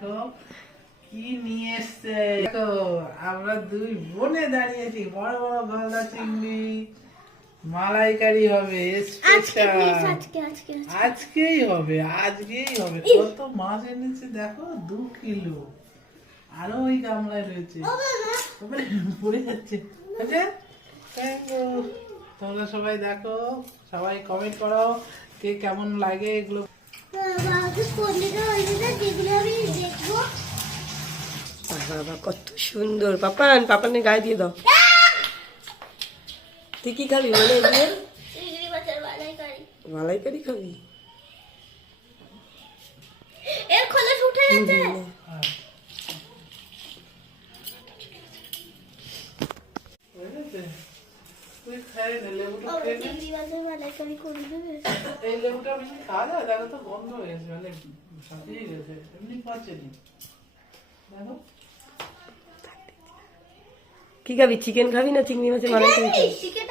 দেখো কি নিয়ে এসছে। দেখো আমরা দুই বোনে দাঁড়িয়েছি, বড় বড় গলদা চিংড়ি মালাইকারি হবে স্পেশাল। আজকেই হবে কত মাছ এনেছে দেখো, 2 কিলো। আরো ওই গামলায় রয়েছে, পড়ে যাচ্ছে। তোমরা সবাই দেখো, সবাই কমেন্ট করো কে কেমন লাগে এগুলো। বাবা কত সুন্দর। পাপান, পাপানের গায়ে দিয়ে দাও। তুই কি খাবি বলে দিয়ে? মালাইকারি খাবি? এর খোলস উঠে যাচ্ছে। তুই খাই না, লেবুটা খেয়ে নে। এই লেবুটা বেশি খাওয়া যায়, দেখো তো গন্ধ হয়েছে, মানে সাজিয়ে গেছে, এমনি পাচ্ছেনি। দেখো কি খাবি? চিকেন খাবি না চিংড়ি মাছের মালাইকারি খাবি? চিকেন